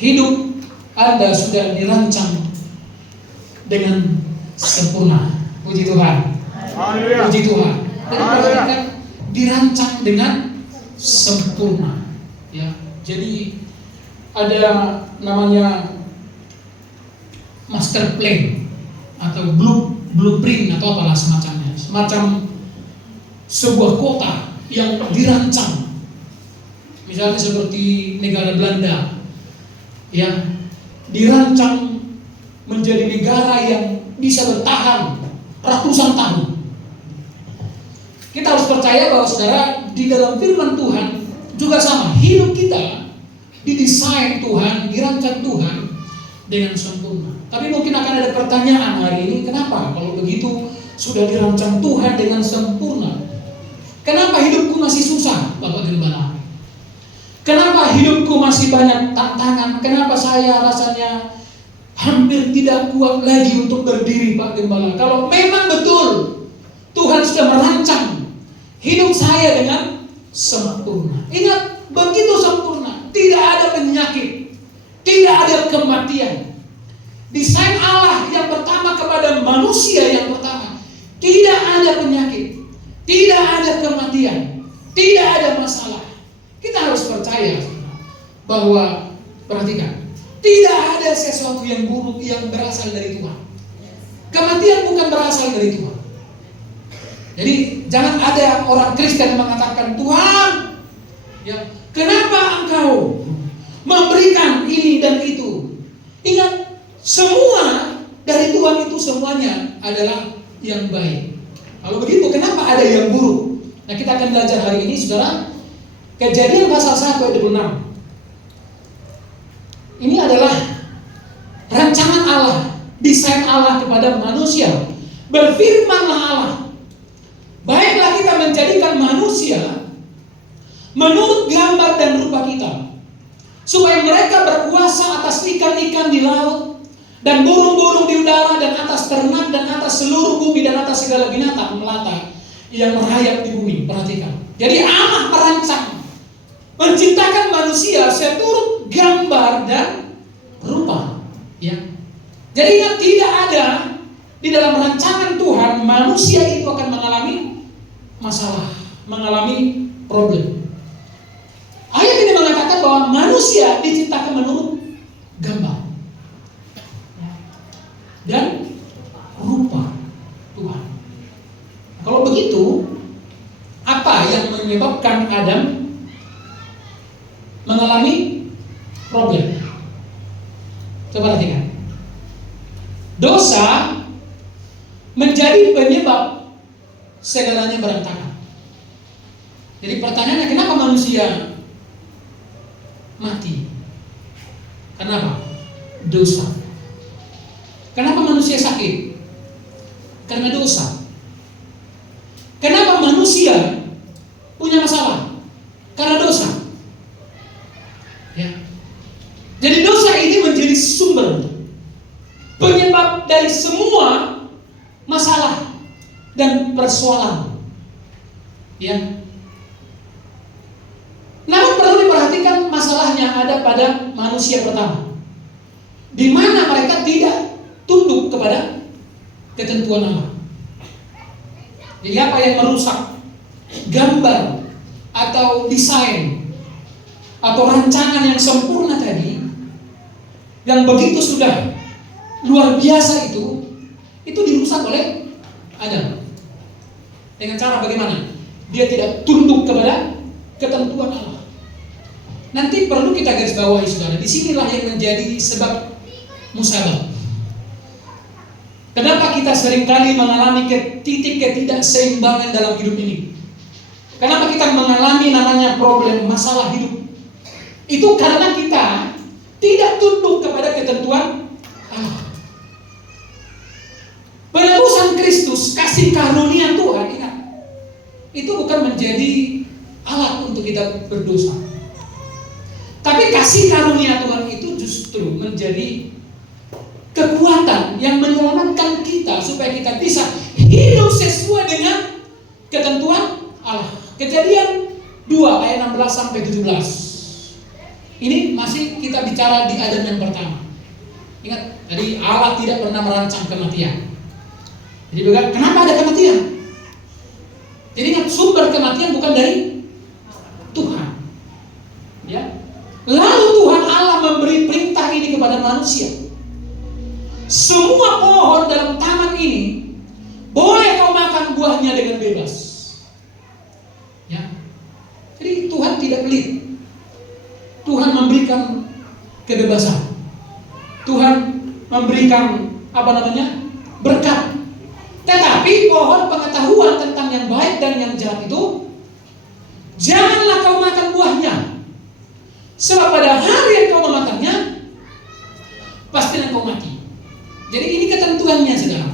hidup Anda sudah dirancang dengan sempurna. Puji Tuhan. Puji Tuhan. Jadi perhatikan, dirancang dengan sempurna. Ya, jadi ada namanya master plan atau blueprint atau apalah semacamnya, semacam sebuah kota yang dirancang. Misalnya seperti negara Belanda, ya, dirancang menjadi negara yang bisa bertahan ratusan tahun. Kita harus percaya bahwa saudara, di dalam firman Tuhan juga sama, hidup kita didesain Tuhan, dirancang Tuhan dengan sempurna. Tapi mungkin akan ada pertanyaan hari ini, kenapa kalau begitu sudah dirancang Tuhan dengan sempurna, kenapa hidupku masih susah, Bapak Gembala? Kenapa hidupku masih banyak tantangan? Kenapa saya rasanya hampir tidak kuat lagi untuk berdiri, Pak Gembala? Kalau memang betul Tuhan sudah merancang hidup saya dengan sempurna. Ingat, begitu sempurna, tidak ada penyakit, tidak ada kematian. Desain Allah yang pertama kepada manusia yang pertama, tidak ada penyakit, tidak ada kematian, tidak ada masalah. Kita harus percaya bahwa, perhatikan, tidak ada sesuatu yang buruk yang berasal dari Tuhan. Kematian bukan berasal dari Tuhan. Jadi jangan ada orang Kristen yang mengatakan, Tuhan, ya, kenapa engkau memberikan ini dan itu? Ingat, semua dari Tuhan itu semuanya adalah yang baik. Kalau begitu, kenapa ada yang buruk? Nah, kita akan belajar hari ini, saudara, Kejadian pasal 1 ayat 26. Ini adalah rancangan Allah, desain Allah kepada manusia. Berfirmanlah Allah, baiklah kita menjadikan manusia menurut gambar dan rupa kita, supaya mereka berkuasa atas ikan-ikan di laut, dan burung-burung di udara, dan atas ternak, dan atas seluruh bumi, dan atas segala binatang melata yang merayap di bumi. Perhatikan. Jadi Allah merancang, menciptakan manusia seturut gambar dan rupa. Ya. Jadi ingat, tidak ada di dalam rancangan Tuhan manusia itu akan mengalami masalah, mengalami problem. Ayat ini mengatakan bahwa manusia diciptakan menurut gambar dan rupa Tuhan. Kalau begitu, apa yang menyebabkan Adam mengalami problem? Coba perhatikan. Dosa menjadi penyebab segalanya berantakan. Jadi pertanyaannya, kenapa manusia mati? Kenapa? Dosa. Kenapa manusia sakit? Karena dosa. Kenapa manusia punya masalah? Karena dosa. Ya. Jadi dosa ini menjadi sumber, penyebab dari semua masalah dan persoalan. Ya. Namun perlu diperhatikan, masalahnya ada pada manusia pertama, di mana mereka tidak tunduk kepada ketentuan Allah. Jadi apa yang merusak gambar atau desain atau rancangan yang sempurna tadi, yang begitu sudah luar biasa itu dirusak oleh Adam. Dengan cara bagaimana? Dia tidak tunduk kepada ketentuan Allah. Nanti perlu kita garis bawahi, saudara. Disinilah yang menjadi sebab musabah. Kenapa kita seringkali mengalami titik ketidakseimbangan dalam hidup ini? Kenapa kita mengalami namanya problem, masalah hidup? Itu karena kita tidak tunduk kepada ketentuan Allah. Penebusan Kristus, kasih karunia Tuhan, ingat, itu bukan menjadi alat untuk kita berdosa. Tapi kasih karunia Tuhan itu justru menjadi kekuatan yang menyelamatkan kita supaya kita bisa hidup sesuai dengan ketentuan Allah. Kejadian 2 ayat 16 sampai 17. Ini masih kita bicara di Adam yang pertama. Ingat, tadi Allah tidak pernah merancang kematian. Jadi kenapa ada kematian? Jadi ingat, sumber kematian bukan dari Tuhan. Ya. Lalu Tuhan Allah memberi perintah ini kepada manusia. Semua pohon dalam taman ini boleh kau makan buahnya dengan bebas. Ya. Jadi Tuhan tidak pelit. Tuhan memberikan kebebasan. Tuhan memberikan berkat. Tetapi pohon pengetahuan tentang yang baik dan yang jahat itu, janganlah kau makan buahnya. Sebab pada hari yang kau memakannya, pasti kau mati. Jadi ini ketentuannya, saudara.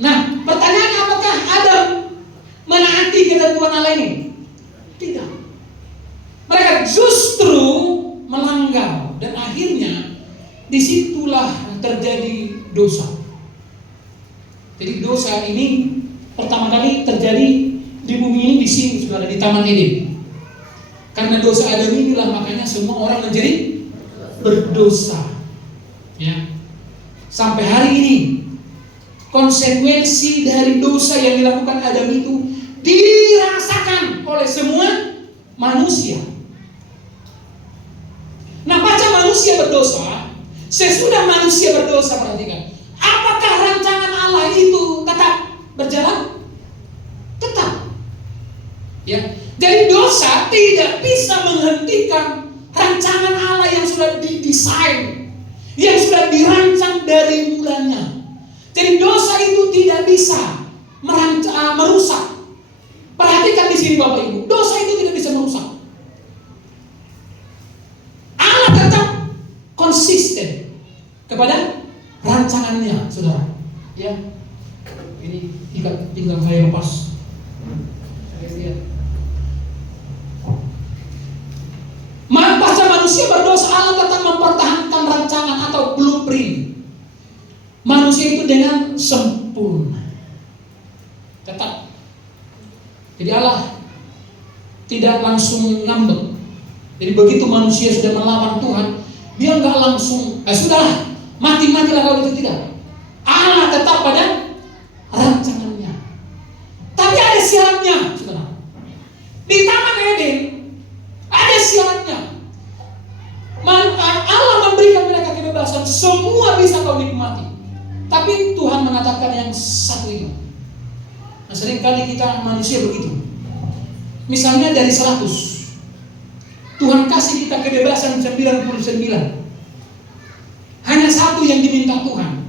Nah, pertanyaannya, apakah Adam menaati ketentuan Allah ini? Tidak. Mereka justru melanggar, dan akhirnya disitulah terjadi dosa. Jadi dosa ini pertama kali terjadi di bumi ini, di sini, saudara, di Taman Eden. Karena dosa Adam inilah makanya semua orang menjadi berdosa. Ya. Sampai hari ini konsekuensi dari dosa yang dilakukan Adam itu dirasakan oleh semua manusia. Nah, pasca manusia berdosa, sesudah manusia berdosa, perhatikan, apakah rancangan Allah itu tetap berjalan? Tetap. Ya. Jadi dosa tidak bisa menghentikan rancangan Allah yang sudah didesain, yang sudah dirancang dari mulanya. Jadi dosa itu tidak bisa merusak. Perhatikan di sini Bapak Ibu, dosa itu tidak bisa merusak. Allah tetap konsisten kepada rancangannya, saudara. Ya, ini ikat pinggang saya lepas. Saya lihat. Pasca manusia berdosa, Allah tetap mempertahankan rancangan atau blueprint manusia itu dengan sempurna. Tetap. Jadi Allah tidak langsung ngambek. Jadi begitu manusia sudah melawan Tuhan, dia nggak langsung, sudahlah, mati-matilah kalau itu, tidak. Allah tetap pada rancangannya. Tapi ada syaratnya, saudara. Di Taman Eden ada syaratnya. Allah memberikan mereka kebebasan, semua bisa kau nikmati. Tapi Tuhan mengatakan yang satu itu. Nah, seringkali kita manusia begitu. Misalnya dari 100, Tuhan kasih kita kebebasan 99. Hanya satu yang diminta Tuhan.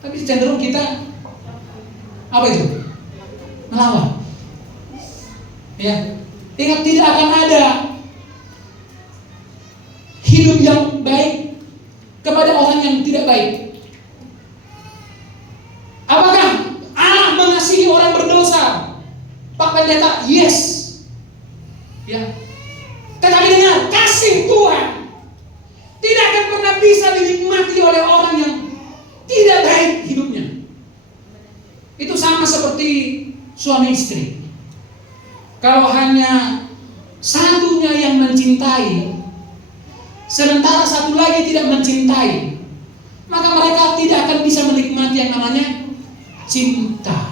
Tapi cenderung kita apa itu? Melawan. Ya. Ingat, tidak akan ada hidup yang baik kepada orang yang tidak baik. Apakah Allah mengasihi orang berdosa? Pak Pendeta, yes. Ya. Tetapi dengar, kasih Tuhan tidak akan pernah bisa dinikmati oleh orang yang tidak baik hidupnya. Itu sama seperti suami istri. Kalau hanya satunya yang mencintai, sementara satu lagi tidak mencintai, maka mereka tidak akan bisa menikmati yang namanya cinta.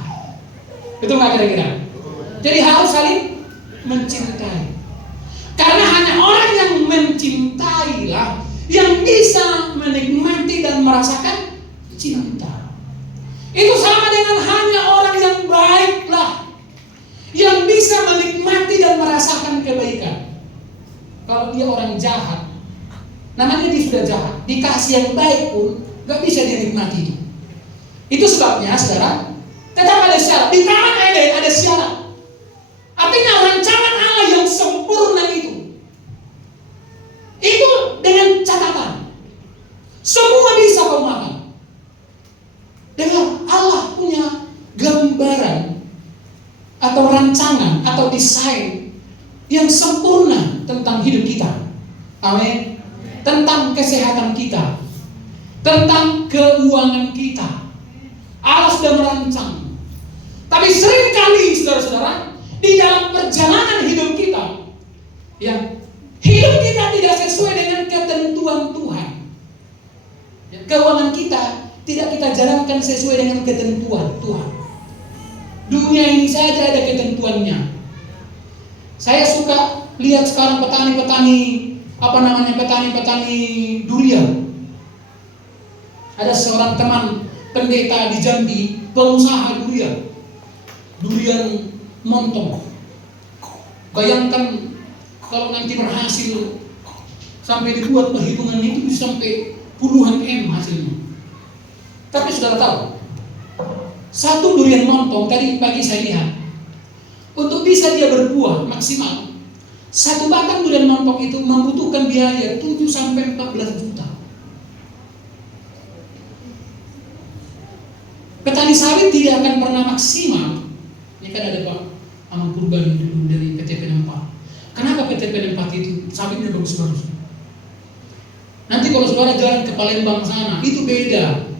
Betul nggak kira-kira? Jadi harus saling mencintai. Karena hanya orang yang mencintailah yang bisa menikmati dan merasakan cinta. Itu sama dengan hanya orang yang baiklah yang bisa menikmati dan merasakan kebaikan. Kalau dia orang jahat, namanya dia sudah jahat, dikasih yang baik pun gak bisa dia nikmati. Itu sebabnya, saudara, tetap ada syarat. Di Taman Eden ada syarat. Artinya rancangan Allah yang sempurna itu dengan catatan semua bisa kau makan. Dengan Allah punya gambaran atau rancangan atau desain yang sempurna tentang hidup kita. Amin. Tentang kesehatan kita, tentang keuangan kita, Allah sudah merancang. Tapi seringkali, saudara-saudara, di dalam perjalanan hidup kita, ya, hidup kita tidak sesuai keuangan kita tidak kita jalankan sesuai dengan ketentuan Tuhan. Dunia ini saja ada ketentuannya. Saya suka lihat sekarang petani-petani durian. Ada seorang teman pendeta di Jambi, pengusaha durian montong. Bayangkan kalau nanti berhasil sampai dibuat perhitungan itu bisa sampai puluhan M hasilnya. Tapi sudah tahu, satu durian montong tadi pagi saya lihat, untuk bisa dia berbuah maksimal, satu batang durian montong itu membutuhkan biaya 7 sampai 14 juta. Petani sawit tidak akan pernah maksimal. Ini kan ada Pak Amang Purban dari PT Penempat. Kenapa PT Penempat itu sawitnya bagus-bagus? Nanti kalau saudara jalan ke Palembang sana, itu beda.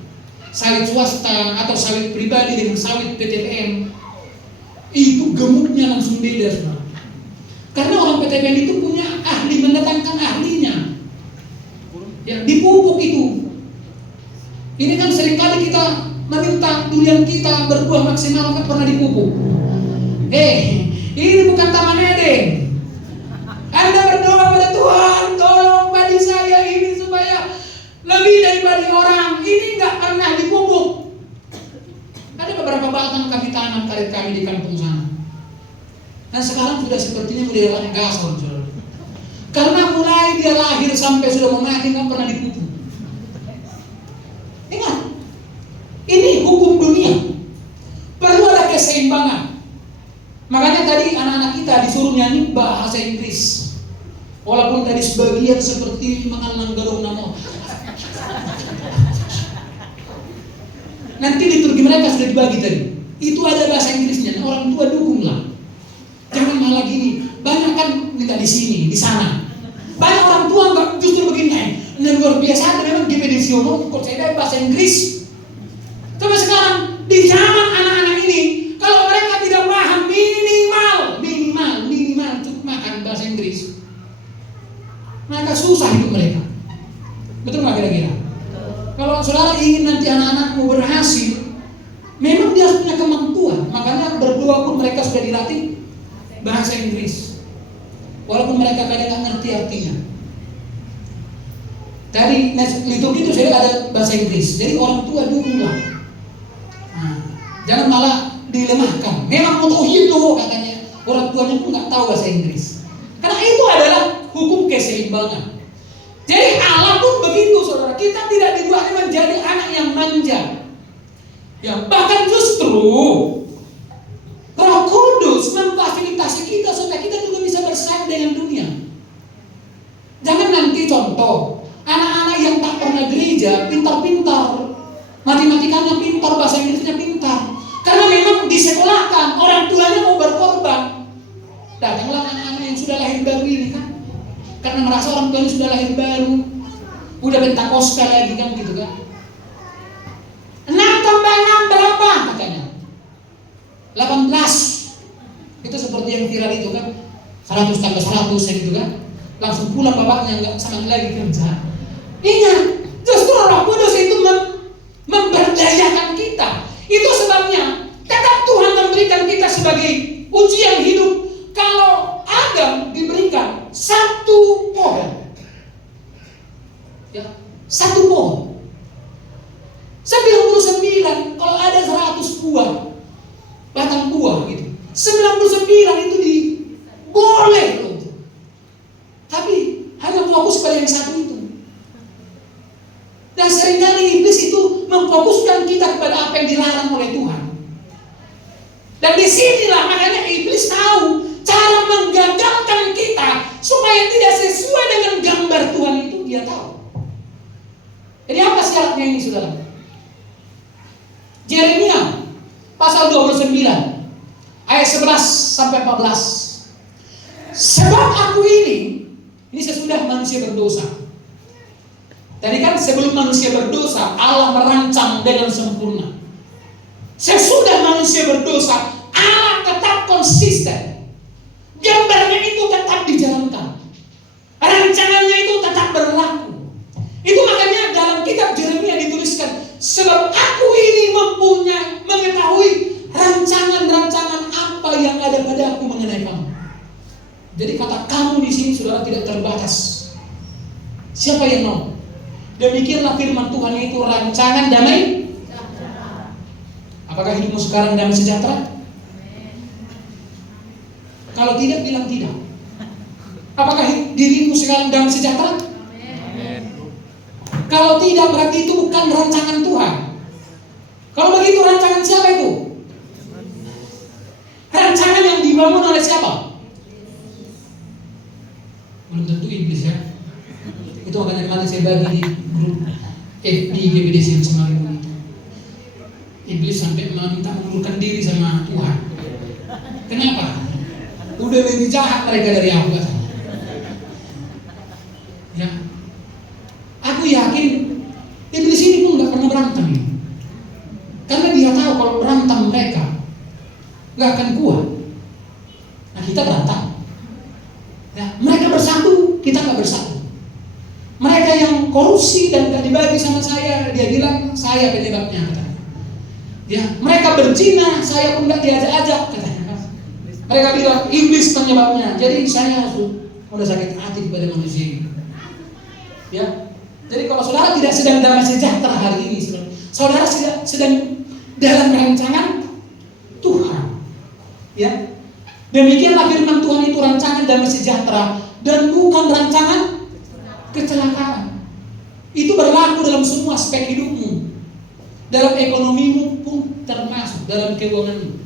Sawit swasta atau sawit pribadi dengan sawit PTPN, itu gemuknya langsung beda, saudara. Karena orang PTPN itu punya ahli, mendatangkan ahlinya. Ya, dipupuk itu. Ini kan seringkali kita meminta durian kita berbuah maksimal kan pernah dipupuk. Ini bukan Taman Eden. Anda berdoa pada Tuhan, tolong padi saya ini supaya lebih daripada orang. Ini nggak pernah dipupuk. Ada beberapa batang kami tanam karet kami di kampung sana. Dan sekarang sudah sepertinya mulai gasol, karena mulai dia lahir sampai sudah mau mati nggak pernah dipupuk. Ingat, ini hukum dunia. Perlu ada keseimbangan. Makanya tadi anak-anak kita disuruh nyanyi bahasa Inggris. Walaupun tadi sebagian seperti mengalang garung namo. Nanti liturgi mereka sudah dibagi tadi. Itu ada bahasa Inggrisnya. Orang tua dukunglah. Jangan malah gini. Banyak kan minta di sini, di sana. Banyak orang tua enggak justru begini. Ini luar biasa. Memang gimedisiono kok saya bahasa Inggris. Coba sekarang di zaman anak-anak ini, kalau mereka tidak paham minimal untuk makan bahasa Inggris, maka susah hidup mereka. Betul nggak kira-kira? Kalau saudara ingin nanti anak-anakmu berhasil, memang dia harus punya kemampuan. Makanya berdua pun mereka sudah dilatih bahasa Inggris, walaupun mereka kadang nggak ngerti artinya. Dari liturgi itu saya ada bahasa Inggris, jadi orang tua dukunglah. Jangan malah dilemahkan. Memang untuk hidup katanya orang tuanya pun nggak tahu bahasa Inggris. Karena itu adalah hukum keseimbangan. Jadi Allah pun begitu, saudara. Kita tidak dibuat menjadi anak yang manja. Ya, bahkan justru Roh Kudus memfasilitasi kita supaya kita juga bisa bersaing dengan dunia. Jangan nanti contoh anak-anak yang tak pernah gereja, pintar-pintar, matematikanya pintar, bahasa Inggrisnya pintar. Karena memang disekolahkan, orang tuanya mau berkorban. Datanglah anak-anak yang sudah lahir baru ini kan, karena merasa orang tuanya sudah lahir baru, udah Pentakosta lagi kan gitu kan. 6 tambah 6 berapa katanya? 18. Itu seperti yang viral itu kan, 100 tambah 100 gitu kan. Langsung pulang bapaknya, nggak sama lagi kerja. Ingat, justru Roh Kudus itu memberdayakan kita. Itu sebabnya tetap Tuhan memberikan kita sebagai ujian hidup. Kalau Adam diberikan 1 pohon, ya, 1 pohon, 99 kalau ada 100 buah, batang buah gitu, 99 itu boleh loh. Tapi hanya fokus pada yang 1 itu. Dan seringkali iblis itu memfokuskan kita kepada apa yang dilarang oleh Tuhan. Dan disinilah makanya iblis tahu cara menggagalkan kita supaya tidak sesuai dengan gambar Tuhan itu, dia tahu. Jadi apa syaratnya ini, saudara? Yeremia pasal 29 ayat 11 sampai 14. Sebab aku ini sesudah manusia berdosa. Tadi kan sebelum manusia berdosa, Allah merancang dengan sempurna. Sesudah manusia berdosa, Allah tetap konsisten. Gambarnya itu tetap dijalankan. Rancangannya itu tetap berlaku. Itu makanya dalam kitab Yeremia Jadi kata kamu di sini saudara tidak terbatas. Siapa yang mau? Demikianlah firman Tuhan itu rancangan damai. Apakah hidupmu sekarang damai sejahtera? Kalau tidak, bilang tidak. Apakah dirimu sekarang damai sejahtera? Kalau tidak, berarti itu bukan rancangan Tuhan. Kalau begitu, rancangan siapa itu? Rancangan yang dibangun oleh siapa? Belum tentu iblis ya. Itu makanya kemarin saya bagi di grup FB GBDC yang semalam itu. Iblis sampai meminta mengundurkan diri sama Tuhan. Kenapa? Udah lebih jahat mereka dari aku katanya. Ya, aku yakin iblis ini pun nggak pernah berantem ini. Karena dia tahu kalau berantem mereka nggak akan kuat. Nah, kita berantem. Ya, mereka bersatu, kita nggak bersatu. Mereka yang korupsi dan gak dibagi sama saya, dia bilang saya penyebabnya katanya. Ya, mereka berzina, saya pun gak diajak-ajak katanya. Mereka bilang iblis penyebabnya. Jadi saya sudah sakit hati kepada manusia ini. Ya, jadi kalau saudara tidak sedang damai sejahtera hari ini, saudara sedang dalam rancangan Tuhan. Ya, demikianlah firman Tuhan itu rancangan damai sejahtera dan bukan rancangan kecelakaan. Itu berlaku dalam semua aspek hidupmu, dalam ekonomimu pun termasuk, dalam keuanganmu.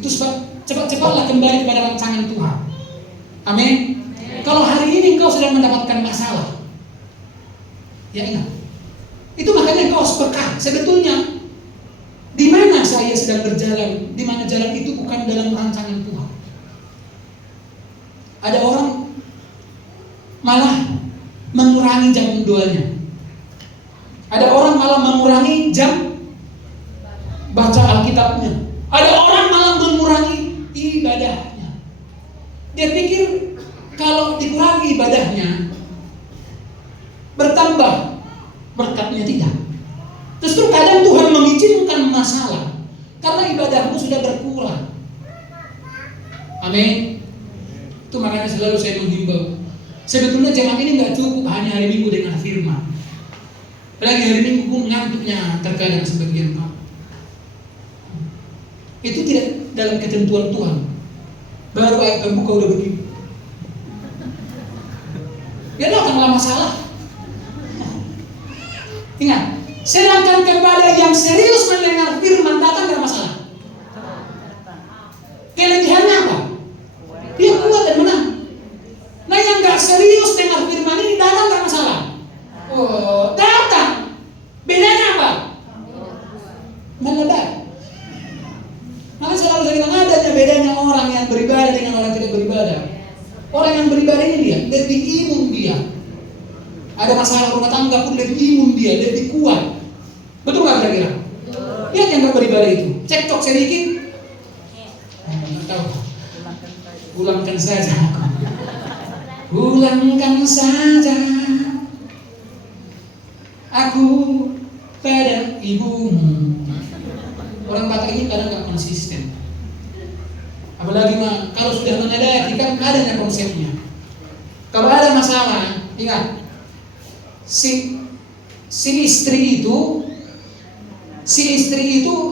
Itu sebab cepat-cepatlah kembali kepada rancangan Tuhan. Amin. Kalau hari ini engkau sedang mendapatkan masalah, ya ingat, itu makanya engkau harus peka. Sebetulnya di mana saya sedang berjalan, di mana jalan itu bukan dalam rancangan Tuhan. Ada orang malah mengurangi jam doanya. Ada orang malah mengurangi jam baca Alkitabnya. Ada orang malah mengurangi ibadahnya. Dia pikir kalau dikurangi ibadahnya bertambah berkatnya. Tidak. Justru kadang Tuhan mengizinkan masalah karena ibadahmu sudah berkurang. Amin. Itu makanya selalu saya menghimbau. Sebetulnya jemaat ini nggak cukup hanya hari Minggu dengan firman. Apalagi hari Minggu pun ngantuknya terkadang sebagian orang. Itu tidak dalam ketentuan Tuhan. Baru ayat terbuka udah begini. Ya itu akan lama masalah. Ingat, sedangkan kepada yang serius mendengar firman datang gak masalah. Kelebihannya apa? Dia kuat dan menang. Nah yang gak serius dengar firman ini datang gak masalah. Oh, datang. Bedanya apa? Meledak. Maka selalu saya bilang adanya bedanya orang yang beribadah dengan orang yang tidak beribadah. Orang yang beribadah ini dia lebih imun dia. Ada masalah rumah tangga pun lebih imun dia, lebih kuat. Betul nggak kira-kira? Lihat yang gak beribadah itu, cekcok sedikit. Nggak tahu. Ulangkan saja. Ulangkan saja. Aku pada ibumu. Orang Batak ini kadang nggak konsisten. Apalagi kalau sudah menyadari kan adanya konsepnya. Kalau ada masalah, ingat si istri itu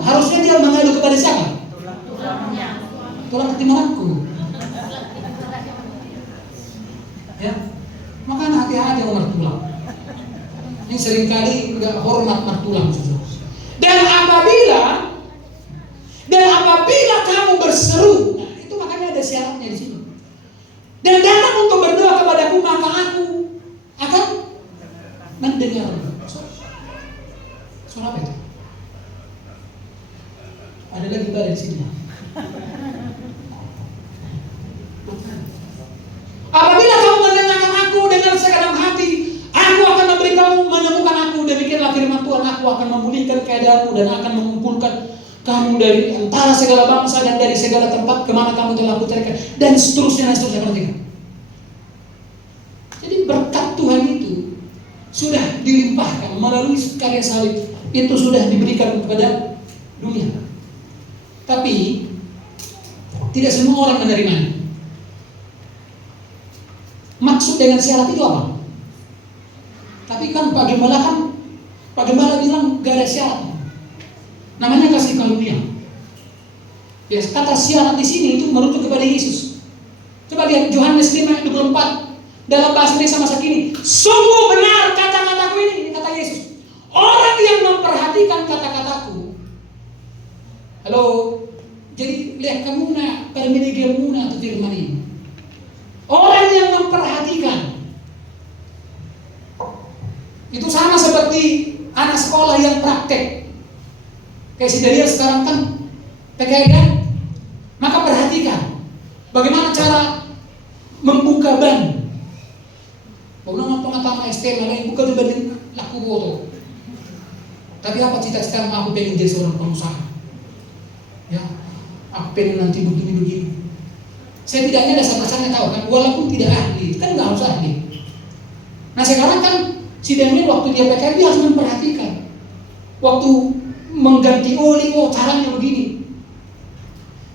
harusnya dia mengadu kepada siapa? Tulang ketimuranku. Ya, makanya hati-hati sama mertulang. Ini seringkali nggak hormat mertulang. Dan apabila kamu berseru, nah itu makanya ada syaratnya di sini. Dan datang untuk berdoa kepadaku, maka aku akan mendengar. Suara apa itu? Ada lagi pada di sini. Apabila kamu mendengarkan aku dengan segenap hati, aku akan memberi kamu menemukan aku. Demikianlah firman Tuhan, aku akan memulihkan keadaanmu dan akan mengumpulkan kamu dari antara segala bangsa dan dari segala tempat kemana kamu telah kucarikan, dan seterusnya. Perhatikan. Jadi berkat Tuhan itu sudah dilimpahkan melalui karya salib, itu sudah diberikan kepada dunia. Tapi tidak semua orang menerimanya. maksud dengan syarat itu apa? Tapi kan Pak Gembala bilang gak ada syarat. Namanya kasih karunia. Ya, kata syarat di sini itu merujuk kepada Yesus. Coba lihat Yohanes 5:24 dalam bahasa Indonesia masa kini. Sungguh benar kata-kataku ini kata Yesus. Orang yang memperhatikan kata-kataku. Halo. Jadi lihat kamu nak pada media muna atau firman ini. Orang yang memperhatikan. Itu sama seperti anak sekolah yang praktek. Kayak si Delia sekarang kan PKL kan? Maka perhatikan bagaimana cara membuka ban. Bagaimana pengatama STM lain buka juga laku foto. Tapi apa cita-cita aku pengen jadi seorang pengusaha. Ya, aku pengen nanti begini-begini. Saya tidaknya dasar-dasarnya tahu kan, walaupun tidak ahli, kan nggak harus ahli. Nah sekarang kan si Daniel waktu dia PKL dia harus memperhatikan. Waktu mengganti oli, oh caranya begini.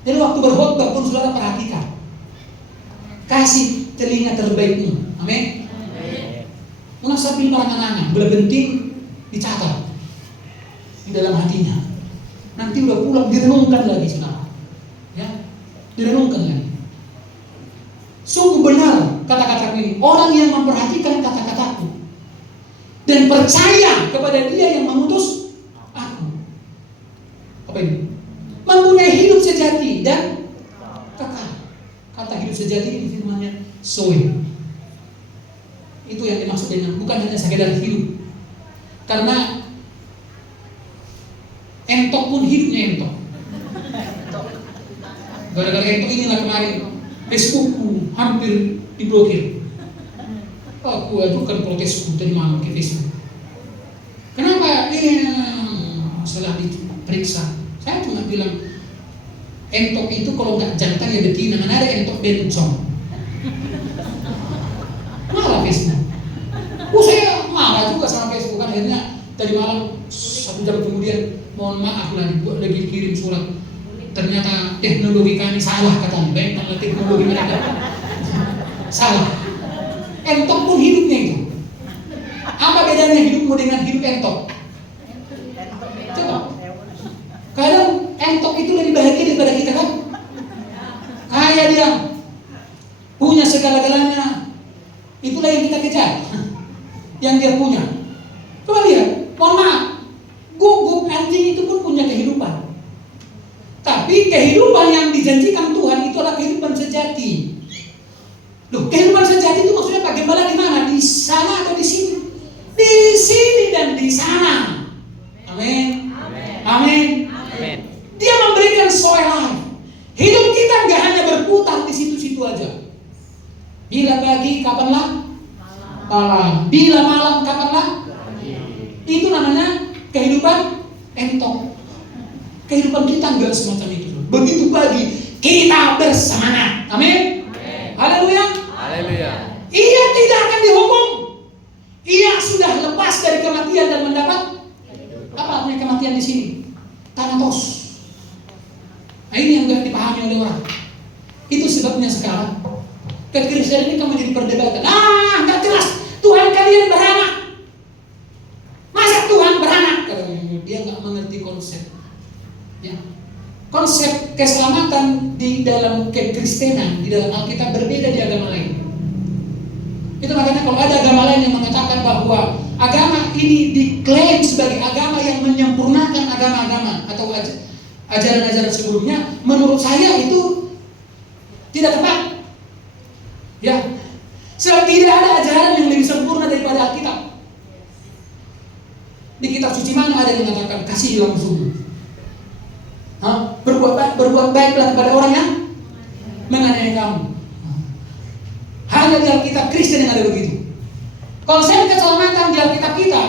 Jadi waktu berkhotbah pun saudara perhatikan. Kasih telinga terbaikmu. Amin. Menang sambil parangan-angan, berbenting dicatat di dalam hatinya. Nanti udah pulang direnungkan lagi saudara. Ya, direnungkan lagi. Sungguh benar kata-kataku ini. Orang yang memperhatikan kata-kataku dan percaya kepada Dia yang mengutus aku. Apa ini? Mempunyai hidup sejati dan kekal. Kata hidup sejati ini firman-Nya Zoe. Itu yang dimaksud dengan bukan hanya sekedar hidup. Karena entok pun hidupnya entok. Gara-gara entok inilah kemarin Facebookku hampir diblokir. Aku ajukan protesku tadi malam ke Facebook. Kenapa? Setelah diperiksa, saya cuma bilang entok itu kalau nggak jantan ya betina, mana ada entok bencong. Marah Facebook. Saya marah juga sama Facebook kan akhirnya tadi malam 1 jam kemudian mohon maaf lagi kirim surat. Ternyata teknologi kami salah katanya, baik karena teknologi mereka salah. Entok pun hidupnya itu. Apa bedanya hidupmu dengan hidup entok? Coba. Kadang entok itu lebih bahagia daripada kita kan? Kaya dia, punya segala-galanya. Itulah yang kita kejar, yang dia punya. Coba lihat, mohon maaf, guguk anjing itu pun punya kehidupan. Tapi kehidupan yang dijanjikan Tuhan itu adalah kehidupan sejati. Loh, kehidupan sejati itu maksudnya Pak Gembala di mana? Di sana atau di sini? Di sini dan di sana. Amin. Amin. Dia memberikan soal life. Hidup kita nggak hanya berputar di situ-situ aja. Bila pagi, kapanlah? Malam. Bila malam, kapanlah? Itu namanya kehidupan entok. Kehidupan kita enggak semacam itu. Begitu pagi kita bersemangat. Amin. Haleluya. Haleluya. Ia tidak akan dihukum. Ia sudah lepas dari kematian dan mendapat apa artinya kematian di sini? Thanatos. Nah ini yang enggak dipahami oleh orang. Itu sebabnya sekarang kekristenan ini kan menjadi perdebatan. Enggak jelas. Tuhan kalian beranak. Masa Tuhan beranak? Dia enggak mengerti konsep. Ya. Konsep keselamatan di dalam kekristenan, di dalam Alkitab berbeda di agama lain. Itu makanya kalau ada agama lain yang mengatakan bahwa agama ini diklaim sebagai agama yang menyempurnakan agama-agama atau ajaran-ajaran sebelumnya, menurut saya itu tidak tepat. Ya, sebab tidak ada ajaran yang lebih sempurna daripada Alkitab. Di kitab suci mana ada yang mengatakan kasih langsung? Berbuat baiklah kepada orang yang menganiaya kamu. Hanya di Alkitab Kristen yang ada begitu. Konsep keselamatan di Alkitab kita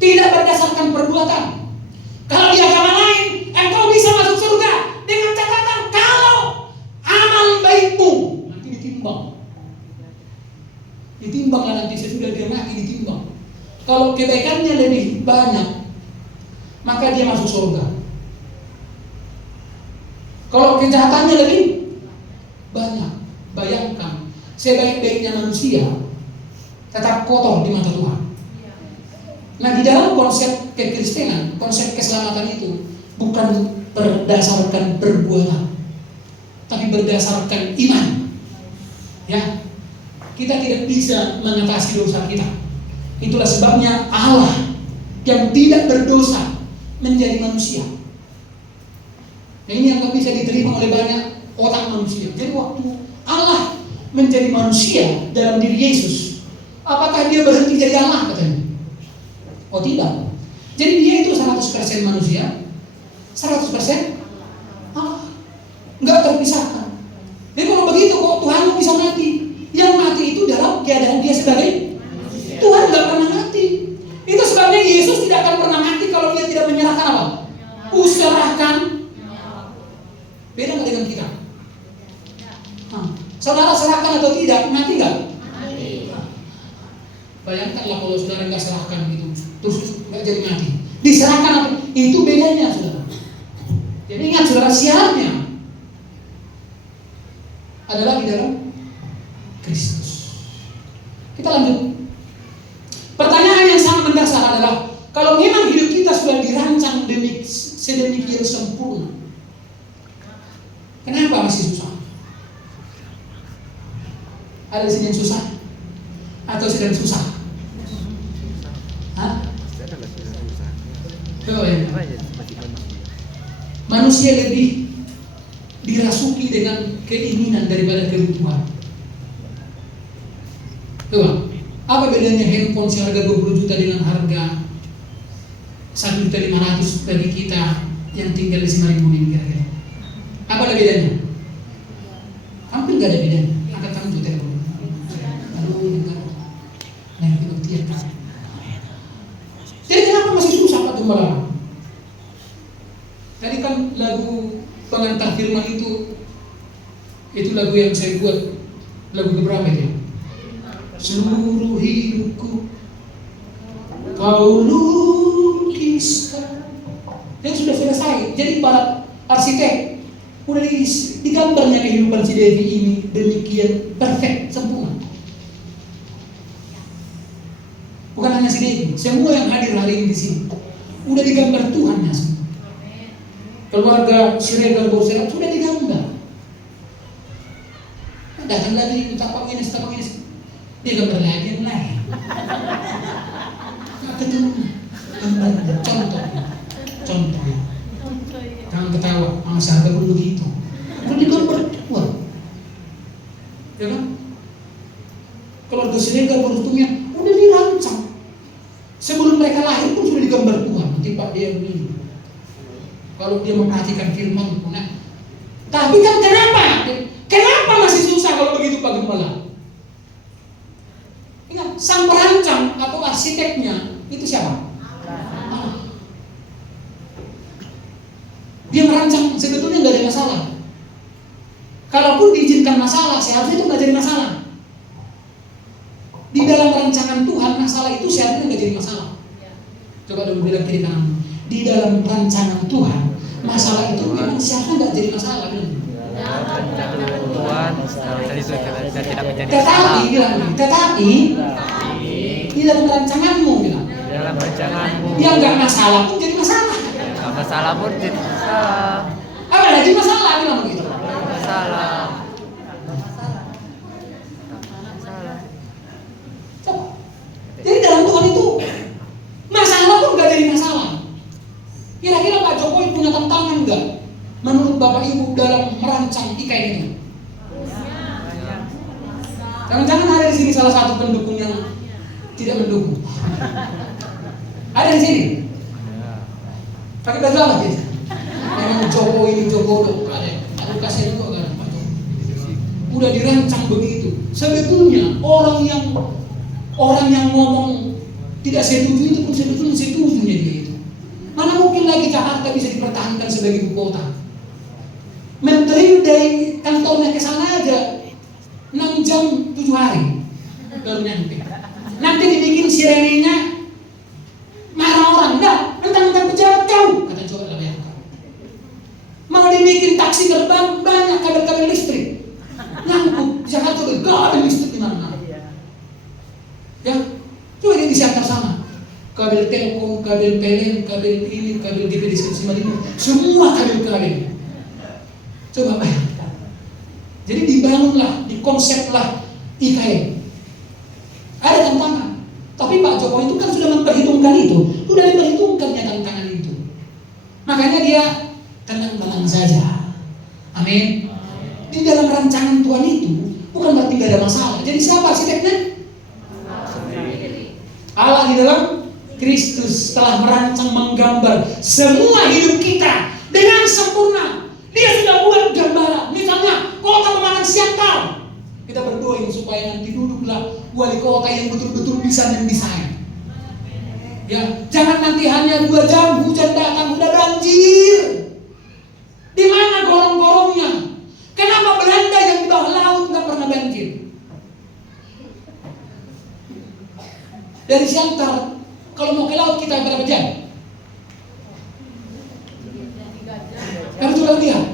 tidak berdasarkan perbuatan. Kalau di agama lain, engkau bisa masuk surga dengan catatan kalau amal baikmu nanti ditimbang. Ditimbanglah nanti sesudah dia mati ditimbang. Kalau kebaikannya lebih banyak, maka dia masuk surga. Kalau kejahatannya lebih banyak, bayangkan sebaik-baiknya manusia tetap kotor di mata Tuhan. Nah, di dalam konsep kekristenan, konsep keselamatan itu bukan berdasarkan perbuatan, tapi berdasarkan iman. Ya, kita tidak bisa mengatasi dosa kita. Itulah sebabnya Allah yang tidak berdosa menjadi manusia. Nah, ini yang gak bisa diterima oleh banyak otak manusia. Jadi waktu Allah menjadi manusia dalam diri Yesus, apakah dia berhenti jadi Allah katanya? Oh tidak. Jadi dia itu 100% manusia, 100% Allah, nggak terpisahkan. Jadi kalau begitu kok Tuhan bisa mati? Yang mati itu dalam keadaan dia sebagai Tuhan, nggak pernah mati. Itu sebabnya Yesus tidak akan pernah mati kalau dia tidak menyerahkan apa? Userahkan. Beda nggak dengan kita? Saudara serahkan atau tidak, mati nggak? Mati. Bayangkanlah kalau saudara nggak serahkan gitu, terus nggak jadi mati. Diserahkan atau itu bedanya, saudara. Jadi ingat saudara, syaratnya adalah di dalam Kristus. Kita lanjut. Pertanyaan yang sangat mendasar adalah, kalau memang hidup kita sudah dirancang sedemikian sempurna, kenapa masih susah? Ada di sini yang susah? Atau sedang susah? Hah? Manusia lebih dirasuki dengan keinginan daripada kebutuhan. Coba, apa bedanya handphone seharga 20 juta dengan harga 1.500.000 bagi kita yang tinggal di Semarang ini kira-kira? Apa ada bedanya? Hampir nggak ada bedanya. Angkat tangan tuh telepon. Jadi kenapa masih susah Pak Gembala? Tadi kan lagu pengantar firman itu lagu yang saya buat, lagu keberapa ya? Seluruh hidupku kau lukiskan. Dan sudah selesai. Jadi para arsitek udah digambarnya kehidupan si Devi ini demikian perfect, sempurna. Bukan hanya si Devi, semua yang hadir hari ini di sini udah digambar Tuhan ya. Keluarga Siregar Borserat sudah digambar. Datang lagi tapak ini, dia gambar lagi yang lain. Ketemu gambar contoh. Jangan ketawa, sama sahabat pun begitu. Itu digambar Tuhan, ya kan? Keluarga Siregar Borserat udah dirancang. Sebelum mereka lahir pun sudah digambar Tuhan. Nanti Pak dia begini. Kalau dia memperhatikan firman, nah, tapi kan kenapa masih susah kalau begitu Pak Gembala? Ingat, sang perancang atau arsiteknya itu siapa? Allah. Dia merancang, sebetulnya nggak ada masalah. Kalaupun diizinkan masalah, seharusnya itu nggak jadi masalah. Di dalam rancangan Tuhan, masalah itu seharusnya nggak jadi masalah. Coba dulu bilang kiri kanan. Di dalam rancangan Tuhan, masalah itu memang seharusnya nggak jadi masalah. Tetapi di dalam rancanganmu bilang. Dalam rancanganmu. Yang nggak masalah pun jadi masalah. Nggak masalah pun jadi masalah. Apa lagi masalah bilang begitu? Masalah. Jadi dalam Tuhan itu masalah pun nggak jadi masalah. Kira-kira Pak Jokowi punya tantangan nggak menurut Bapak Ibu dalam merancang IKN ini? Jangan-jangan ada di sini salah satu pendukung yang tidak mendukung. Ada di sini. Pakai baju apa gitu? Memang Jokowi ini Jokowi ada. Aku kasih juga kan Pak Jokowi. Udah dirancang begitu. Sebetulnya orang yang ngomong tidak setuju itu pun sebetulnya setujunya dia itu. Mana mungkin lagi Jakarta bisa dipertahankan sebagai ibu kota? Menteri dari kantornya ke sana aja 6 jam 7 hari baru nyampe. Nanti dibikin sirenenya marah orang, enggak, mentang-mentang pejabat jauh, kata coba lah bayangkan. Mau dibikin taksi terbang banyak kabel-kabel listrik, nyangkut Jakarta udah gak ada listrik di mana-mana. Ya, kabel Telkom, kabel PLN, kabel ini, kabel DPD 155, semua kabel-kabel. Coba bayangkan. Jadi dibangunlah, dikonseplah IKN. Ada tantangan. Tapi Pak Jokowi itu kan sudah memperhitungkan itu, sudah diperhitungkannya tantangan itu. Makanya dia tenang-tenang saja. Amin. Di dalam rancangan Tuhan itu bukan berarti gak ada masalah. Jadi siapa arsiteknya? Allah di dalam Kristus telah merancang, menggambar semua hidup kita dengan sempurna. Dia sudah buat gambaran. Misalnya kota pematang siantar. Kita berdoa supaya nanti duduklah wali kota yang betul-betul bisa mendesain. Ya, jangan nanti hanya 2 jam hujan datang udah banjir. Di mana gorong-gorongnya? Kenapa Belanda yang di bawah laut nggak pernah banjir? Dari Siantar, kalau mau ke laut kita berapa jam? Harus coba lihat.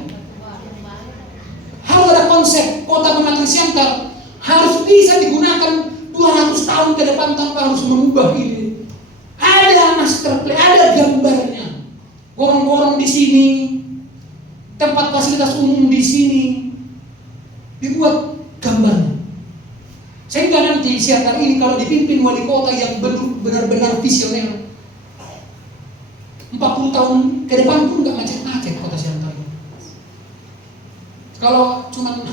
Harus ada konsep kota pematang Siantar harus bisa digunakan 200 tahun ke depan tanpa harus mengubah ini. Ada master plan, ada gambarnya. Gorong-gorong di sini, tempat fasilitas umum di sini, dibuat gambarnya. Sehingga nanti Siantar ini kalau dipimpin wali kota yang benar-benar visioner, 40 tahun ke depan pun nggak macet-macet kota Siantar ini. Kalau cuman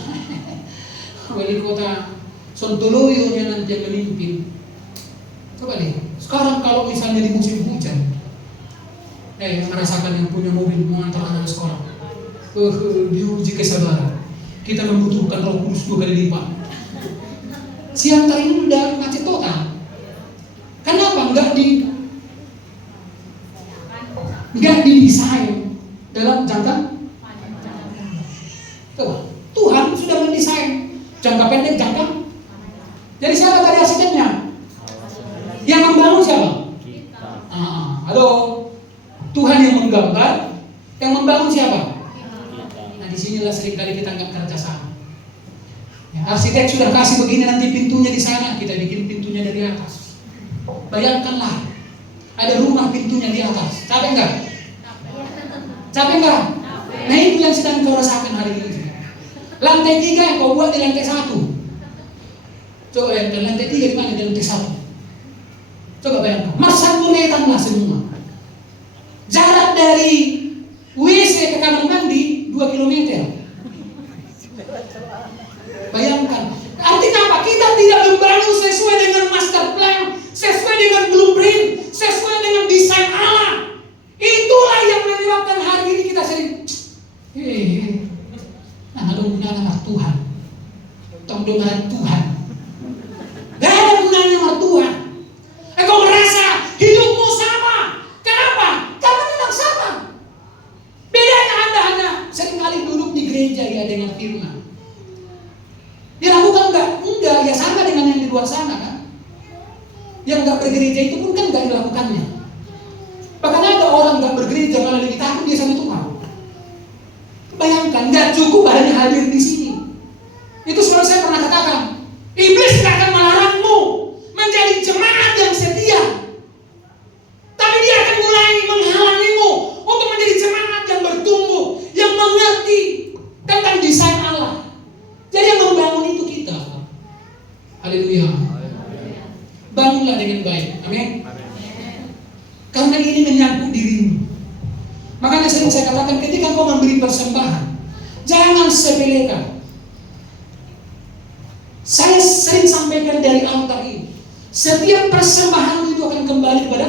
wali kota Sontoloyo yang nanti yang memimpin, coba deh. Sekarang kalau misalnya di musim hujan, merasakan yang punya mobil mengantar anak sekolah, diuji kesabaran. Kita membutuhkan Roh Kudus 2 kali lipat. Siantar ini udah macet total. Kenapa nggak didesain dalam jangka? Tuhan sudah mendesain jangka pendek, jangka. Jadi siapa tadi arsiteknya? Yang membangun siapa? Halo, Tuhan yang menggambar, yang membangun siapa? Nah, disinilah seringkali kita nggak kerja sama. Ya, arsitek sudah kasih begini, nanti pintunya di sana, kita bikin pintunya dari atas. Bayangkanlah, ada rumah pintunya di atas. Capek nggak? Capek nggak? Nah itu yang sedang kau rasakan hari ini. Lantai 3 yang kau buat di lantai 1. Coba bayangkan, lantai 3 di mana? Di lantai 1. Coba bayangkan, masa gunetanlah semua. Jarak dari WC ke kamar mandi 2 km. Bayangkan, artinya apa? Kita tidak membangun sesuai dengan master plan, sesuai dengan blueprint, sesuai dengan desain Allah. Itulah yang menyebabkan hari ini kita sering ada gunanya sama Tuhan. Tong dengaran Tuhan. Gak ada gunanya sama Tuhan. Engkau merasa hidupmu sama. Kenapa? Karena memang sama. Bedanya Anda hanya seringkali duduk di gereja ya dengan firman. Dilakukan enggak? Enggak, ya sama dengan yang di luar sana kan. Yang enggak bergereja itu pun kan enggak dilakukannya. Bahkan ada orang enggak bergereja malah lebih takut dia sama Tuhan. Bayangkan, enggak cukup hanya hadir di sini. Itu selalu saya pernah katakan, iblis enggak akan melarangmu menjadi jemaat yang setia. Tapi dia akan mulai menghalangimu untuk menjadi jemaat yang bertumbuh, yang mengerti tentang desain Allah. Jadi yang membangun itu kita. Haleluya. Bangunlah dengan baik. Amin. Karena ini menyangkut dirimu. Makanya sering saya katakan, ketika kau memberi persembahan, jangan sepelekan. Saya sering sampaikan dari altar ini, setiap persembahan itu akan kembali kepada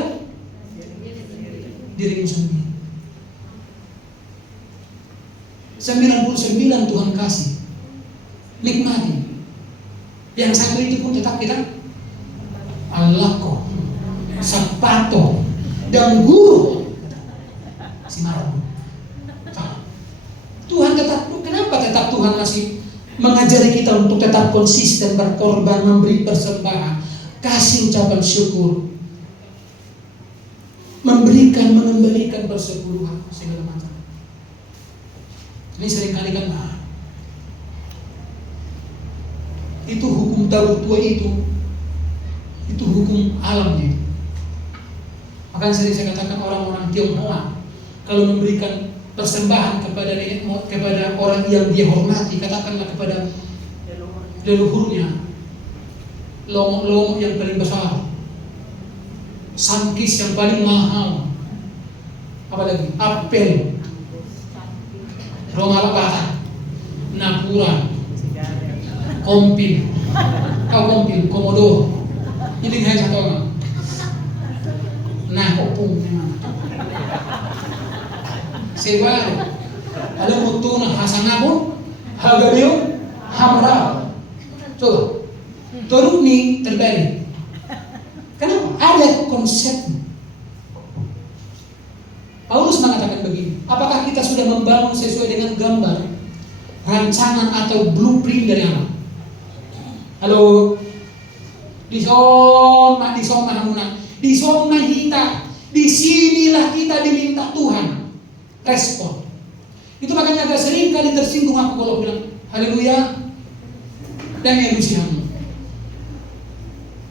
dirimu sendiri. 99 Tuhan kasih. Nikmati. Yang satu itu pun tetap kita Allahku, Sapato, dan guru Simarang. Tuhan tetap, kenapa tetap Tuhan masih mengajari kita untuk tetap konsisten berkorban, memberi persembahan, kasih ucapan syukur, memberikan, mengembalikan bersepuluhan segala macam. Ini seringkali kan itu hukum Daud tua itu hukum alamnya. Bahkan sering saya katakan orang-orang Tionghoa kalau memberikan persembahan kepada nenek moyang, kepada orang yang dia hormati, katakanlah kepada leluhurnya, lomo yang paling besar, sangkis yang paling mahal, apalagi apel, roma lapata, napura, kompil, komodo, ini hanya satu orang. Nah, opung memang. Sebab ada mutu na hasangabon, hagabiyo, hamra. Coba, turun nih terbalik. Kenapa? Ada konsep. Paulus mengatakan begini, apakah kita sudah membangun sesuai dengan gambar, rancangan atau blueprint dari Allah? Halo, di soma kita, disinilah kita diminta Tuhan respon. Itu makanya agak sering kali tersinggung aku kalau bilang haleluya dan elusiamu.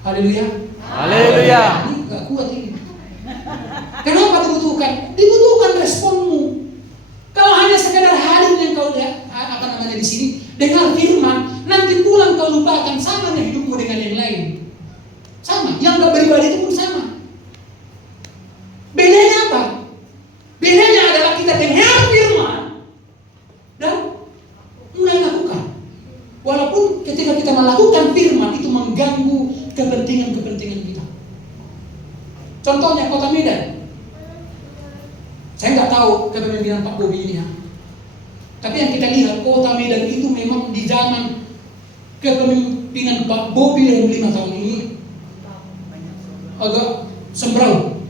Haleluya. Haleluya. Ini gak kuat ini. Kenapa dibutuhkan? Dibutuhkan responmu. Kalau hanya sekedar hadir yang kau di sini dengar firman, nanti pulang kau lupakan, sama nih hidupmu dengan yang lain. Sama, yang gak beribadah itu pun sama. Bedanya apa? Bedanya adalah kita dengar firman dan mulai lakukan. Walaupun ketika kita melakukan firman itu mengganggu kepentingan kita. Contohnya Kota Medan. Saya nggak tahu kepemimpinan Pak Bobi ini ya. Tapi yang kita lihat Kota Medan itu memang di zaman kepemimpinan Pak Bobi yang 5 tahun ini agak sembrau.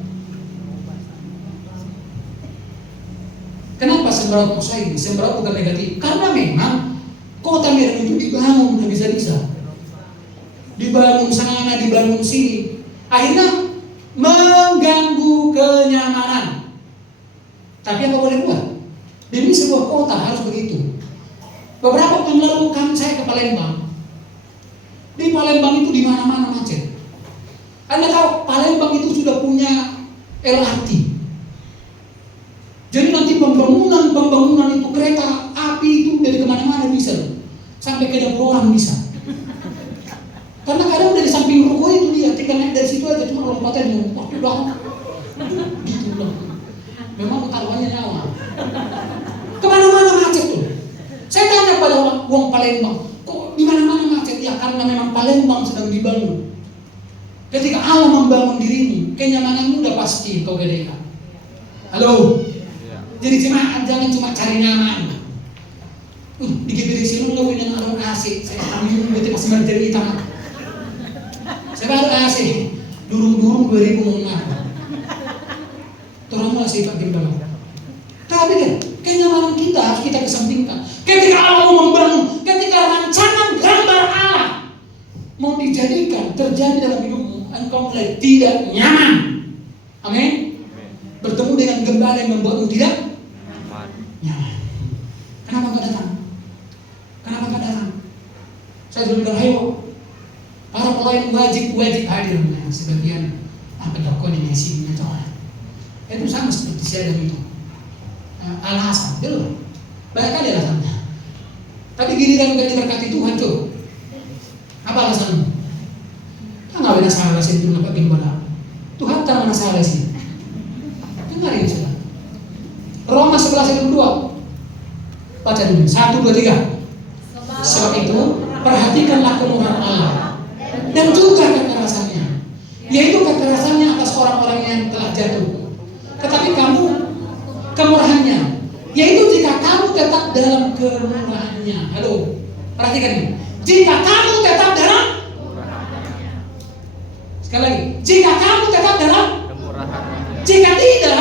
Kenapa sembrau saya ini? Sembrau bukan negatif. Karena memang Kota Medan itu dibangun bisa-bisa. Dibangun sana, dibangun sini. Akhirnya mengganggu kenyamanan. Tapi apa boleh buat? Demi sebuah kota harus begitu. Beberapa waktu lalu kan saya ke Palembang. Di Palembang itu di mana-mana macet. Anda tahu Palembang itu sudah punya LRT. Jadi nanti pembangunan itu kereta api itu dari kemana-mana bisa loh. Sampai ke dapur orang bisa. Karena kadang dari samping ruko itu dia tinggal naik dari situ aja cuma lompatannya. Waktu udah gitu loh. Memang taruhannya nyawa. Kemana-mana macet tuh. Saya tanya pada orang Palembang, kok di mana-mana macet? Ya karena memang Palembang sedang dibangun. Ketika Allah membangun dirimu, kenyamananmu udah pasti kau gedekan. Halo. Jadi jangan cuma cari nyaman. Di GBD sini nggak punya orang AC. Saya ambil berarti masih menteri kita. Saya baru AC. Durung 2000 mau Terang masih Pak Gembala. Tapi kan kenyamanan kita harus kita kesampingkan. Ketika Allah mau membangun, ketika rancangan gambar Allah mau dijadikan terjadi dalam hidupmu, engkau mulai tidak nyaman. Amin. Bertemu dengan gembala yang membuatmu tidak nyaman. Kenapa nggak datang? Saya sudah bilang, ayo para pelayan wajib hadir. Sebagian pedokon ini sini itu sama seperti saya dan itu. Alasan, betul. Banyak kali alasannya. Tapi giliran nggak diberkati Tuhan tuh. Apa alasanmu? Nggak ada salah sih itu nampak gembala. Tuhan tak mana salah sih. Dengar ini sudah. Roma 11 ayat 2. Baca dulu. 1, 2, 3. Sebab itu perhatikanlah kemurahan Allah dan juga kekerasannya, yaitu kekerasannya atas orang-orang yang telah jatuh. Tetapi kamu kemurahannya, yaitu jika kamu tetap dalam kemurahannya. Halo, perhatikan ini. Jika kamu tetap dalam kemurahannya. Sekali lagi, jika kamu tetap dalam kemurahannya. Jika tidak,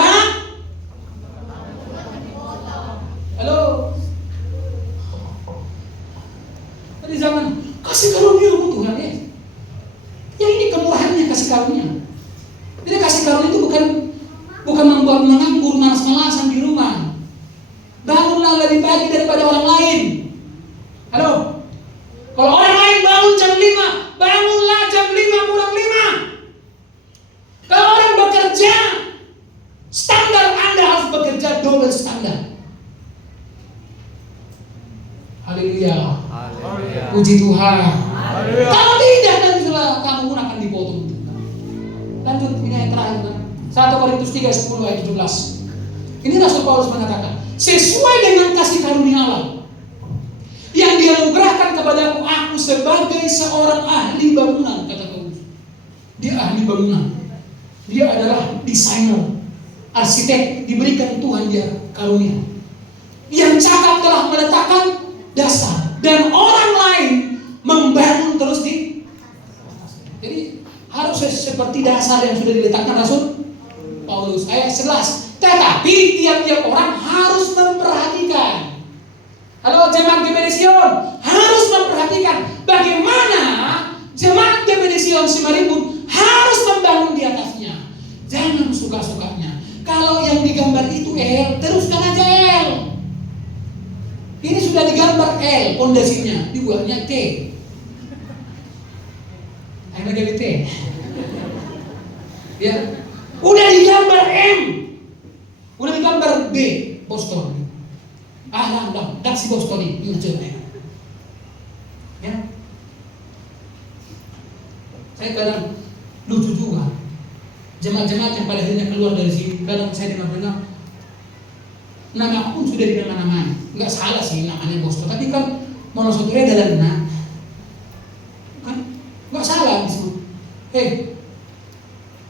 halo. Di zaman kasih karunia Tuhan ya. Ya ini kemurahannya kasih karunia. Jadi kasih karunia itu bukan membuat menganggur malas-malasan di rumah. Bangunlah lebih pagi daripada orang lain. Halo. Kalau orang lain bangun jam 5, bangunlah jam 5 kurang 5. Kalau orang bekerja Haleluya. Haleluya. Puji Tuhan. Haleluya. Kalau tidak, nanti sudah kamu pun akan dipotong. Lanjut, ini yang terakhir. 1 Korintus 3:10 ayat 17. Ini Rasul Paulus mengatakan, sesuai dengan kasih karunia Allah yang dianugerahkan kepadaku, aku sebagai seorang ahli bangunan, kata Paulus. Dia ahli bangunan. Dia adalah desainer, arsitek, diberikan Tuhan dia karunia. Yang cakap telah meletakkan dasar dan orang lain membangun terus di atas. Jadi harus seperti dasar yang sudah diletakkan Rasul Paulus. Ayat 11. Tetapi tiap-tiap orang harus memperhatikan. Halo jemaat GBD Sion, harus memperhatikan bagaimana jemaat GBD Sion Simarimbun harus membangun di atasnya. Jangan suka-sukanya. Kalau yang digambar itu L, teruskan aja L. Ini sudah digambar L, pondasinya, dibuatnya T. Akhirnya jadi T. Ya, udah digambar M, udah digambar B, Boston. Dan si Boston ini coba. Ya, saya kadang lucu juga. Jemaat-jemaat yang pada akhirnya keluar dari sini, kadang saya dengar nama aku pun sudah di nama-namanya. Enggak salah sih namanya Boston, tapi kan monosoturnya adalah kan enggak salah disebut.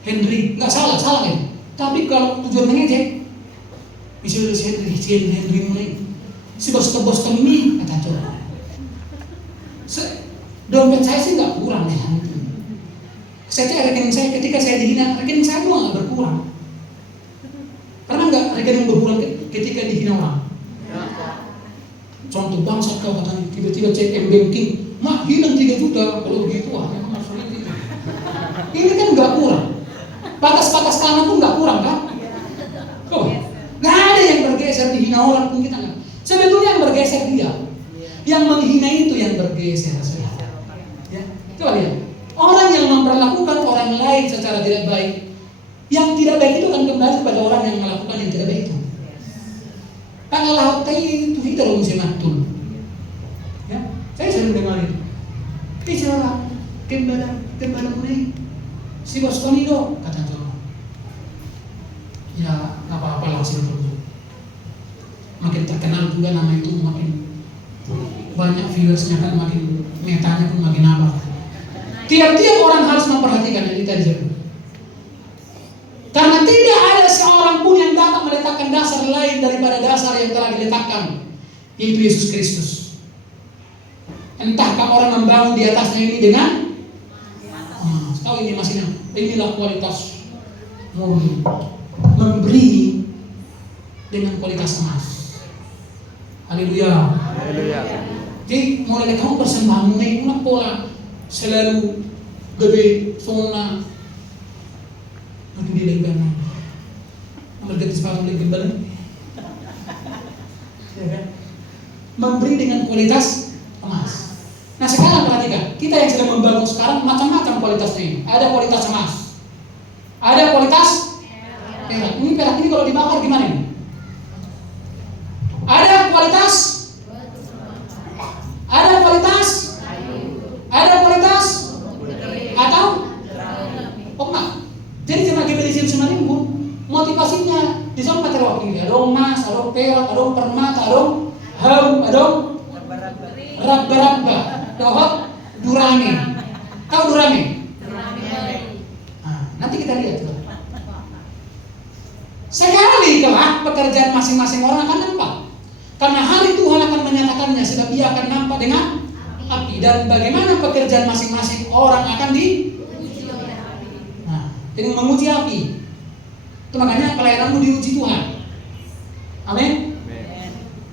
Henry, enggak salah kan? Tapi kalau tujuan mengejek, misalnya si Henry mulai si Boston ini kata coba. Dompet saya sih enggak kurang deh. Saya cek rekening saya ketika saya dihina, rekening saya juga nggak berkurang. Pernah nggak rekening berkurang ketika dihina orang? Contoh bangsat kau katanya, tiba-tiba cek M-banking, mak hilang 3 juta, kalau begitu memang sulit itu. Ini kan nggak kurang. Batas-batas tanah pun nggak kurang kan? Kok? Nggak ada yang bergeser dihina orang pun kita nggak. Sebetulnya yang bergeser dia, yang menghina itu yang bergeser. Ya, coba lihat. Orang yang memperlakukan orang lain secara tidak baik, yang tidak baik itu akan kembali kepada orang yang melakukan yang tidak baik itu. Pangalah tay itu kita loh mesti matul. Ya, saya sering dengar itu. Bicara kembali mulai si Boston itu kata Jono. Ya, nggak apa-apa lah sih itu. Makin terkenal juga nama itu makin banyak viewersnya kan, makin metanya pun makin nambah. Tiap-tiap orang harus memperhatikan yang tadi saya. Karena tidak ada seorang pun yang dapat meletakkan dasar lain daripada dasar yang telah diletakkan, yaitu Yesus Kristus. Entahkah orang membangun di atasnya ini dengan tahu ini masihnya, inilah kualitas murni, memberi dengan kualitas emas. Haleluya. Haleluya. Jadi mulai kamu persembahan ini pola selalu gede sona nanti dilegang mergetis sepatu lagi balik ya kan? Memberi dengan kualitas emas. Nah sekarang perhatikan, kita yang sedang membangun sekarang macam-macam kualitasnya ini. Ada kualitas emas, ada kualitas perak. Ini perak ini kalau dibakar gimana ini? Ada kualitas atau enggak. Jadi jemaat GBD Sion Simarimbun motivasinya di sana materi waktu ini ada emas, ada perak, ada permata, ada hau, ada raba-raba, ada durame. Tahu durame? Nah, nanti kita lihat. Sekali kelak pekerjaan masing-masing orang akan nampak. Karena hari Tuhan akan menyatakannya, sebab ia akan nampak dengan api. Dan bagaimana pekerjaan masing-masing orang akan diuji oleh api. Nah, dengan menguji api. Itu makanya pelayananmu diuji Tuhan. Amin.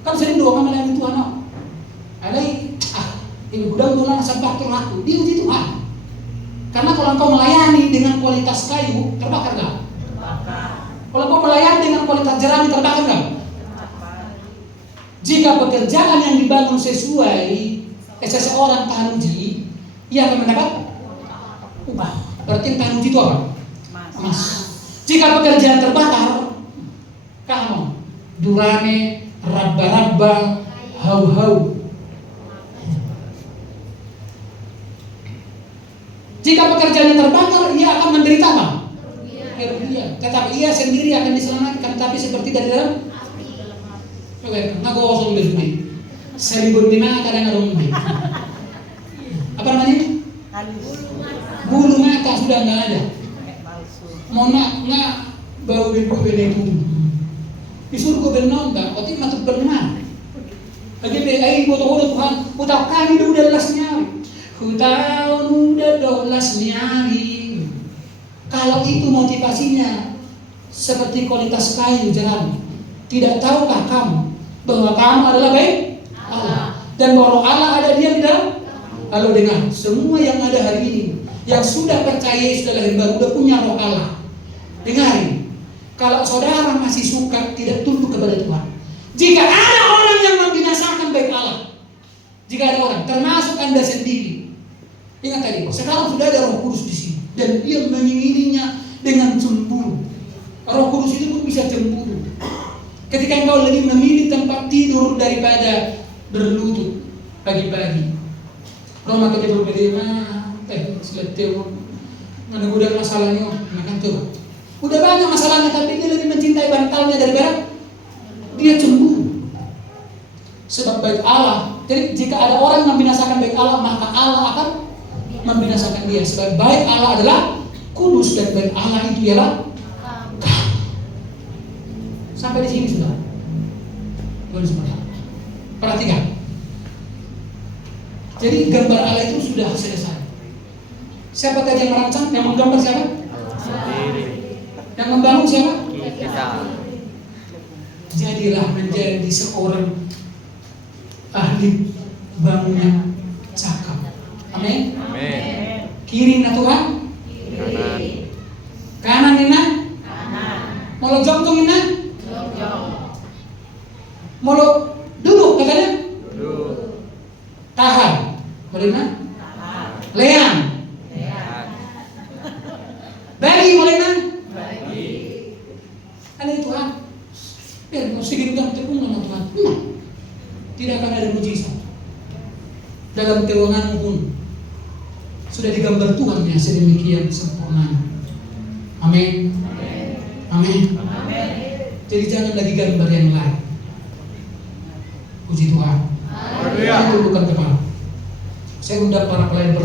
Kan sering doa melayani Tuhan. Ini gudang dolan sampah laku diuji Tuhan. Karena kalau engkau melayani dengan kualitas kayu, terbakar enggak? Terbakar. Kalau engkau melayani dengan kualitas jerami, terbakar enggak? Jika pekerjaan yang dibangun sesuai seseorang tahan uji, ia akan mendapat upah. Berarti tahan uji itu apa? Emas. Jika pekerjaan terbakar, kamu durane, raba-raba, hau-hau, pekerjaannya terbakar, ia akan menderita apa? Kerugian. Tetapi ia sendiri akan diselamatkan, tapi seperti dari dalam oke, ngaku kosong lebih. Selibun di mana kadang ada lebih. Apa namanya? Bulu mata sudah nggak ada. Mau nggak bau di itu. Disuruh gue benar nggak? Waktu matuk benar. Lagi ai foto Tuhan, ku tahu kami udah 12 nyari. Ku tahu udah 12 nyari. Kalau itu motivasinya seperti kualitas kayu jalan, tidak tahukah kamu bahwa kamu adalah baik Allah dan bahwa Allah ada diam di dalam? Lalu dengar, semua yang ada hari ini yang sudah percaya Yesus adalah yang baru, udah punya roh Allah. Dengarin, kalau saudara masih suka tidak tunduk kepada Tuhan, jika ada orang yang membinasakan baik Allah, jika ada orang, termasuk Anda sendiri, ingat tadi, sekarang sudah ada Roh Kudus di sini dan dia mengingininya dengan cemburu. Roh Kudus itu pun bisa cemburu. Ketika engkau lebih memilih tempat tidur daripada berlutut pagi-pagi. Roma kita seleteu mana udah masalahnya, makan tuh. Udah banyak masalahnya, tapi dia lebih mencintai bantalnya daripada dia cemburu. Sebab baik Allah, jadi jika ada orang yang membinasakan baik Allah, maka Allah akan membinasakan dia. Sebab baik Allah adalah kudus dan baik Allah itu ialah sampai di sini sudah. Boleh sebentar. Perhatikan. Jadi gambar Allah itu sudah selesai. Siapa tadi yang merancang? Yang menggambar siapa? Sendiri. Yang membangun siapa? Kita. Jadilah menjadi seorang ahli bangunan cakap. Amin. Amin. Kiri na Tuhan. Kanan. Kanan ina. Molo jongkong ina. Molo duduk katanya. Duduk. Tahan. Boleh na? Leang. Bagi boleh na? Ada Tuhan. Biar mesti kita tepung sama Tuhan. Tidak akan ada mujizat. Dalam keuanganmu pun sudah digambar Tuhan yang sedemikian sempurna. Amin. Amin. Jadi jangan lagi gambar yang lain. Puji Tuhan. Tundukkan kepala. Saya undang para pelayan